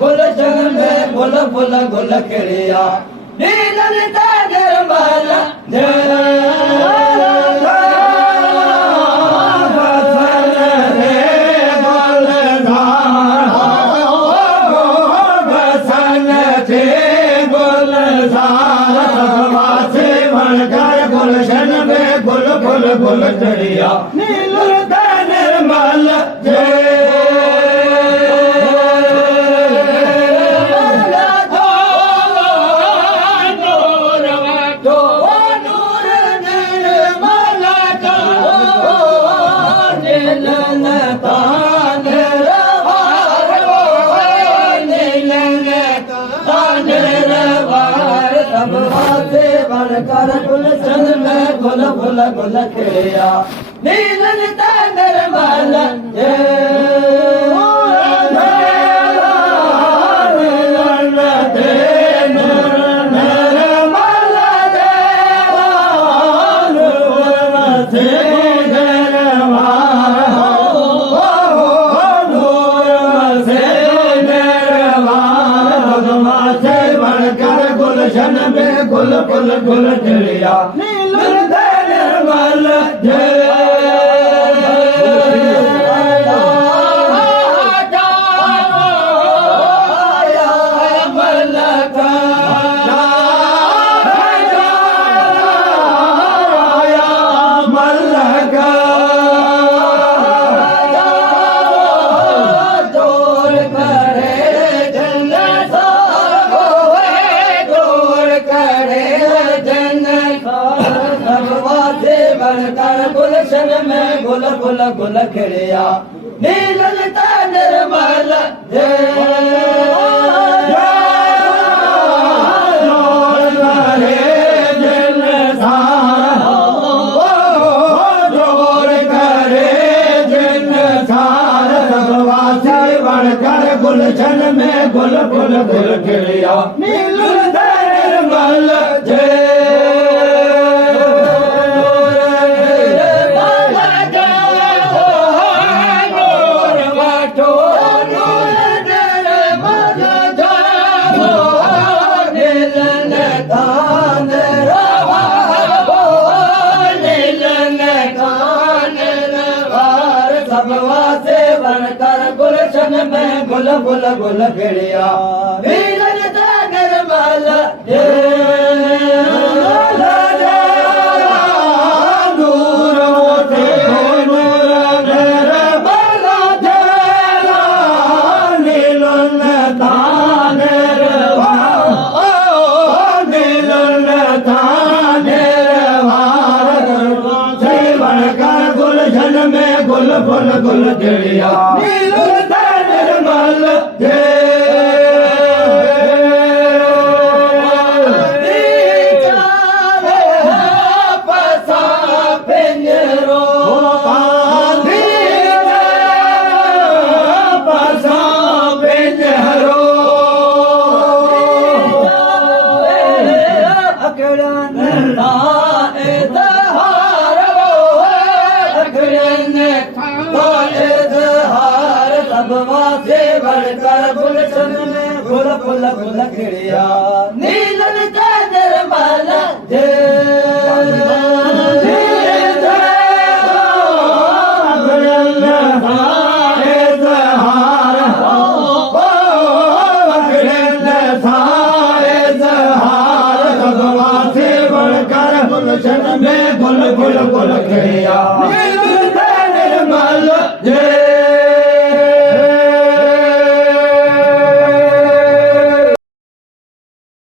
गुलशन में गुल फुल गुल खिड़िया नीलन ताजर मल गुलशन में गुल फुल गुल खिड़िया नीलन ताजर मल कर गुलशन में गुल फुल गुल खिड़िया नीलन ताजर मल गुलशन में गुल फुल गुल खिड़िया नीलन ताजर मल गुलशन में गुल फुल गुल खिड़िया नीलन ताजर मल गुलशन में गुल फुल गुल खिड़िया नीलन ताजर मल गुलशन में गुल फुल गुल खिड़िया नीलन ताजर मल नूर मोटे नूर मेरे बाला जला नीलन ताजर नीलन ताजर बनकर गुलशन में गुल फुल गुल खिड़िया नीलन ताजर मल गुलशन में गुल फुल गुल खिड़िया नीलन ताजर मल गुलशन में गुल फुल गुल खिड़िया नीलन ताजर मल